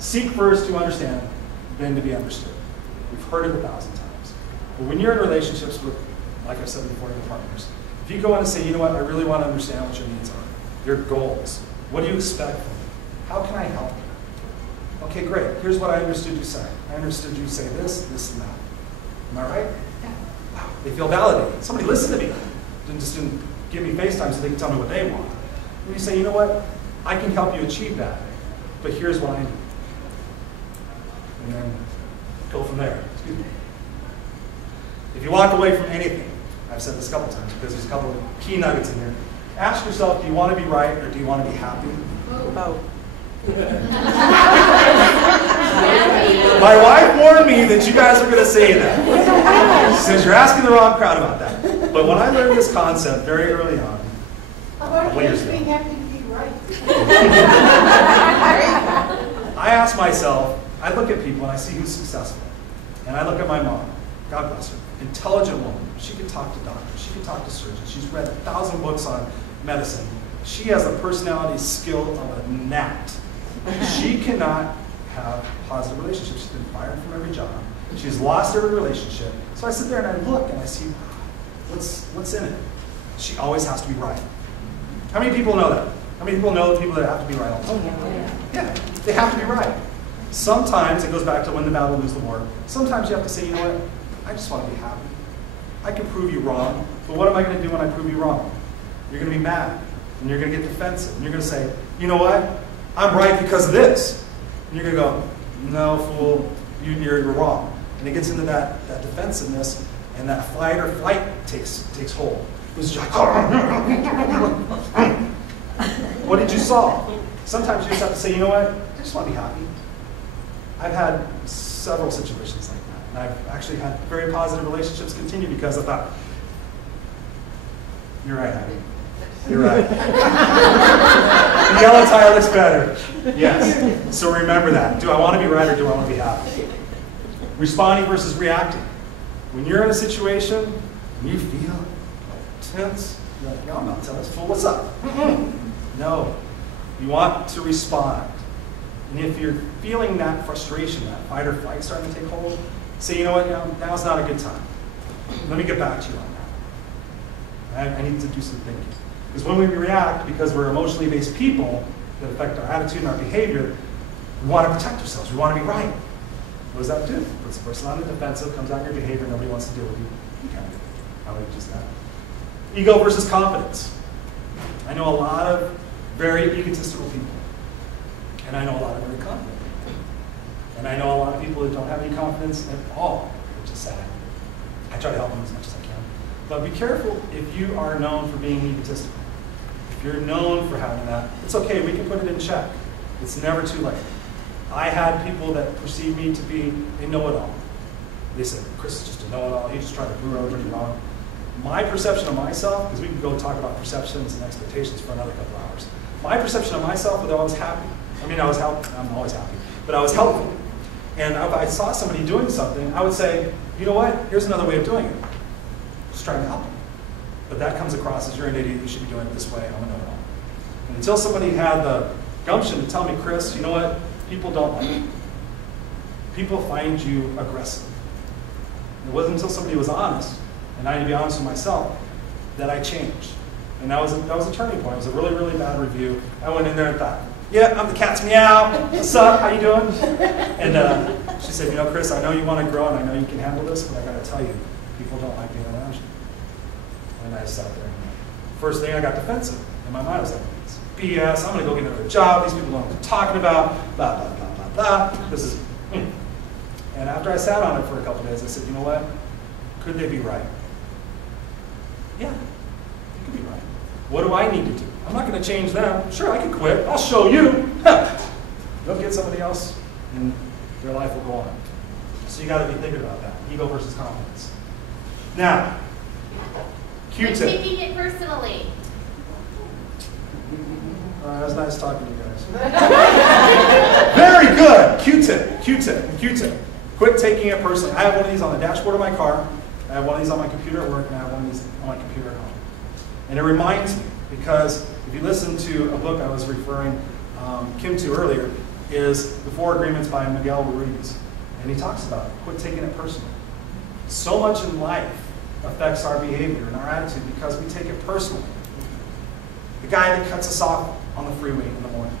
Seek first to understand, then to be understood. We've heard it 1,000 times. But when you're in relationships with, like I said before, your partners, if you go in and say, you know what, I really want to understand what your needs are, your goals, what do you expect from me? How can I help you? Okay, great. Here's what I understood you say. I understood you say this, this, and that. Am I right? Yeah. Wow, they feel validated. Somebody listened to me. Didn't give me FaceTime so they can tell me what they want. And you say, you know what, I can help you achieve that, but here's what I need. And then go from there. Excuse me. If you walk away from anything, I've said this a couple times because there's a couple of key nuggets in here. Ask yourself, do you want to be right or do you want to be happy? Both. My wife warned me that you guys are going to say that. She says you're asking the wrong crowd about that. But when I learned this concept very early on, being happy to be right. I ask myself, I look at people and I see who's successful. And I look at my mom, God bless her, intelligent woman. She could talk to doctors, she could talk to surgeons. She's read 1,000 books on medicine. She has a personality skill of a gnat. She cannot have positive relationships. She's been fired from every job. She's lost every relationship. So I sit there and I look and I see, what's in it? She always has to be right. How many people know that? How many people know people that have to be right all the time? Yeah, they have to be right. Sometimes, it goes back to win the battle, lose the war. Sometimes you have to say, you know what, I just want to be happy. I can prove you wrong, but what am I going to do when I prove you wrong? You're going to be mad, and you're going to get defensive, and you're going to say, you know what, I'm right because of this. And you're going to go, no, fool, you're wrong. And it gets into that defensiveness, and that fight or flight takes hold. It's like, what did you solve? Sometimes you just have to say, you know what, I just want to be happy. I've had several situations like that. And I've actually had very positive relationships continue because I thought, you're right, honey. You're right. The yellow tie looks better. Yes. So remember that. Do I want to be right or do I want to be happy? Responding versus reacting. When you're in a situation and you feel tense, you're like, no, I'm not telling this fool what's up. No. You want to respond. And if you're feeling that frustration, that fight or flight starting to take hold, say, you know what, now's not a good time. Let me get back to you on that. I need to do some thinking. Because when we react, because we're emotionally based people that affect our attitude and our behavior, we want to protect ourselves. We want to be right. What does that do? Puts the person on the defensive, comes out in your behavior, nobody wants to deal with you. You kind of, how would you just that? Ego versus confidence. I know a lot of very egotistical people. And I know a lot of very confident people. And I know a lot of people who don't have any confidence at all, which is sad. I try to help them as much as I can. But be careful if you are known for being egotistical. If you're known for having that, it's okay, we can put it in check. It's never too late. I had people that perceived me to be a know-it-all. They said, Chris is just a know-it-all, he just tried to prove everybody wrong. My perception of myself, because we can go talk about perceptions and expectations for another couple hours. My perception of myself was I was happy. I mean, I'm always happy, but I was helpful. And if I saw somebody doing something, I would say, you know what, here's another way of doing it. Just trying to help them. But that comes across as you're an idiot, you should be doing it this way, I'm a know-it-all. And until somebody had the gumption to tell me, Chris, you know what, people don't like you. People find you aggressive. It wasn't until somebody was honest, and I had to be honest with myself, that I changed. And that was a turning point. It was a really, really bad review. I went in there and thought, yeah, I'm the cat's meow. What's up? How you doing? And she said, you know, Chris, I know you want to grow and I know you can handle this, but I got to tell you, people don't like being around you. And I sat there and first thing I got defensive. In my mind, I was like, it's BS. I'm going to go get another job. These people don't know what they're talking about. Blah, blah, blah, blah, blah. This is. And after I sat on it for a couple days, I said, you know what? Could they be right? Yeah, they could be right. What do I need to do? I'm not going to change them. Sure, I can quit. I'll show you. Go get somebody else, and their life will go on. So you got to be thinking about that. Ego versus confidence. Now, Q-tip. Taking it personally. It was nice talking to you guys. Very good. Q-tip. Q-tip. Q-tip. Quit taking it personally. I have one of these on the dashboard of my car. I have one of these on my computer at work, and I have one of these on my computer at home. And it reminds me, because if you listen to a book I was referring Kim to earlier, is The Four Agreements by Miguel Ruiz. And he talks about it. Quit taking it personally. So much in life affects our behavior and our attitude because we take it personally. The guy that cuts us off on the freeway in the morning.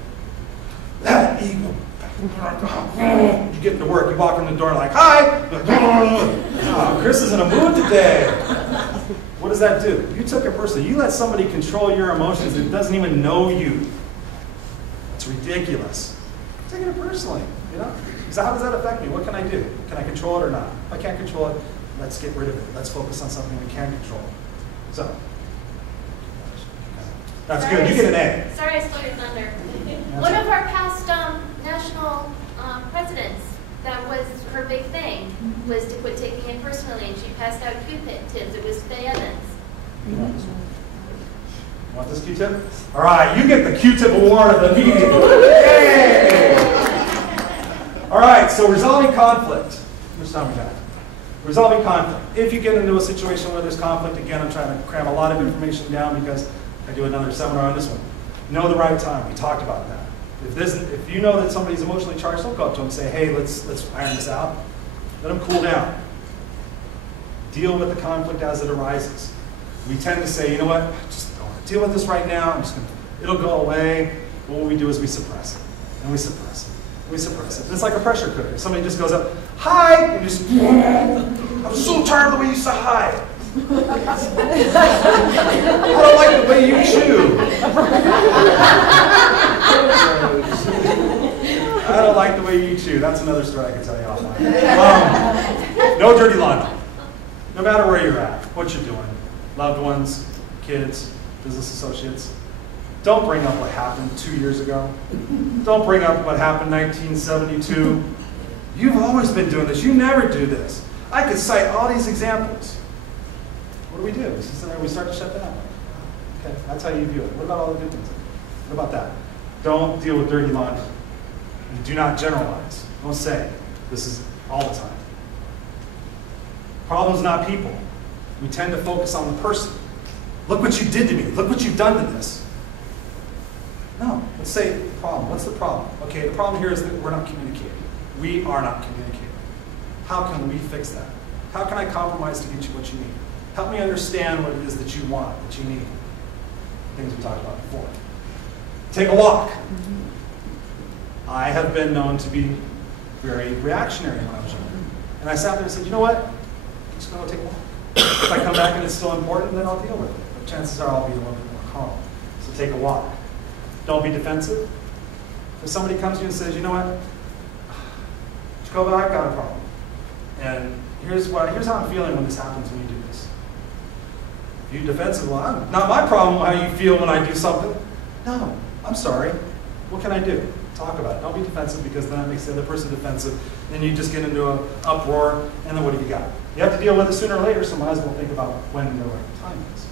That ego. You get into work, you walk in the door like, hi! Oh, Chris is in a mood today. What does that do? You took it personally. You let somebody control your emotions that doesn't even know you. It's ridiculous. Taking it personally, you know? So how does that affect me? What can I do? Can I control it or not? If I can't control it, let's get rid of it. Let's focus on something we can control. So, that's good. You get an A. Sorry I stole your thunder. One of our past national presidents, that was her big thing, was to quit taking it personally, and she passed out Q-tips. It was Faye Evans. Want this Q-tip? All right, you get the Q-tip award of the meeting. Yay! All right, so resolving conflict. How much time we got? Resolving conflict. If you get into a situation where there's conflict, again, I'm trying to cram a lot of information down because I do another seminar on this one. Know the right time. We talked about that. If you know that somebody's emotionally charged, don't go up to them and say, hey, let's iron this out. Let them cool down. Deal with the conflict as it arises. We tend to say, you know what, I just don't want to deal with this right now. It'll go away. But what we do is we suppress it. And we suppress it. And we suppress it. It's like a pressure cooker. Somebody just goes up, hi, and just, I'm so tired of the way you say hi. I don't like the way you chew. I don't like the way you chew. That's another story I can tell you offline. No dirty laundry. No matter where you're at, what you're doing, loved ones, kids, business associates, don't bring up what happened 2 years ago. Don't bring up what happened in 1972. You've always been doing this. You never do this. I could cite all these examples. What do we do? We start to shut down. Okay, that's how you view it. What about all the good things? What about that? Don't deal with dirty laundry. And do not generalize. Don't say, this is all the time. Problems, not people. We tend to focus on the person. Look what you did to me. Look what you've done to this. No, let's say the problem. What's the problem? Okay, the problem here is that we're not communicating. We are not communicating. How can we fix that? How can I compromise to get you what you need? Help me understand what it is that you want, that you need. Things we talked about before. Take a walk. I have been known to be very reactionary when I was younger. And I sat there and said, you know what? I'm just going to take a walk. If I come back and it's still important, then I'll deal with it. But chances are I'll be a little bit more calm. So take a walk. Don't be defensive. If somebody comes to you and says, you know what? Jacoba, I've got a problem. And here's how I'm feeling when this happens when you do this. If you're defensive, well, not my problem how you feel when I do something. No, I'm sorry. What can I do? Talk about it. Don't be defensive because then that makes the other person defensive. Then you just get into an uproar, and then what do you got? You have to deal with it sooner or later, so might as well think about when the right time is.